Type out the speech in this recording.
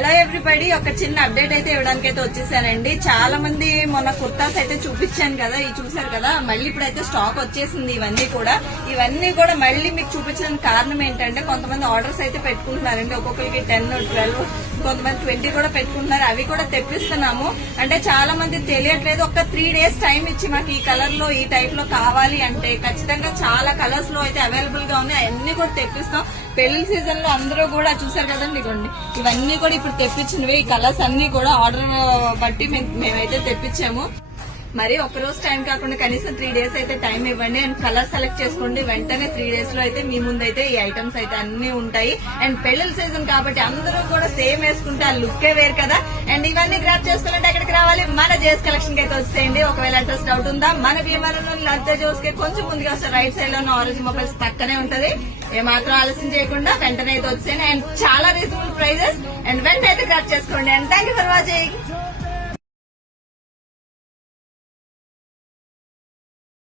Hello everybody, ఒక చిన్న update అయితే ఇవ్వడానికి అయితే వచ్చేసానండి. చాలా మంది మొన్న కుర్తాస్ అయితే చూపించాను కదా, ఇవి చూసారు కదా. మళ్ళీ ఇప్పుడైతే స్టాక్ వచ్చేసింది. ఇవన్నీ కూడా మళ్ళీ మీకు చూపించడానికి కారణం ఏంటంటే, కొంతమంది ఆర్డర్స్ అయితే పెట్టుకుంటున్నారండి. ఒక్కొక్కరికి 10, 12, కొంతమంది 20 కూడా పెట్టుకుంటున్నారు. అవి కూడా తెప్పిస్తున్నాము. అంటే చాలా మంది తెలియట్లేదు. ఒక 3 days టైం ఇచ్చి మాకు ఈ కలర్ లో, ఈ టైప్ లో కావాలి అంటే ఖచ్చితంగా చాలా కలర్స్ లో అయితే అవైలబుల్ గా ఉన్నాయి. అవన్నీ కూడా తెప్పిస్తాం. పెళ్లి సీజన్ లో అందరూ కూడా చూసారు కదండి, ఇవ్వండి ఇవన్నీ కూడా ఇప్పుడు తెప్పించినవి. ఈ కలర్స్ అన్ని కూడా ఆర్డర్ బట్టి మేమైతే తెప్పించాము. మరి ఒక రోజు టైం కాకుండా కనీసం 3 days అయితే టైం ఇవ్వండి. అండ్ కలర్ సెలెక్ట్ చేసుకోండి. వెంటనే 3 days లో అయితే మీ ముందు అయితే ఈ ఐటమ్స్ అయితే అన్ని ఉంటాయి. అండ్ పెళ్లిల సీజన్ కాబట్టి అందరూ కూడా సేమ్ వేసుకుంటే ఆ లుక్కే వేరు కదా. అండ్ ఇవన్నీ గ్రాప్ చేసుకోవాలంటే ఎక్కడికి రావాలి? మన జేఎస్ కలెక్షన్ కి అయితే వచ్చేయండి. ఒకవేళ అడ్రస్ డౌట్ ఉందా, మన భీమవరంలో లద్దా జోస్ కి కొంచెం ముందుగా వస్తే రైట్ సైడ్ లో ఆరెంజ్ మొబైల్స్ పక్కనే ఉంటది. ఏమాత్రం ఆలస్యం చేయకుండా వెంటనే అయితే వచ్చేయండి. అండ్ చాలా రీజనబుల్ ప్రైజెస్. అండ్ వెంటనే అయితే గ్రాప్ చేసుకోండి. And thank you for watching.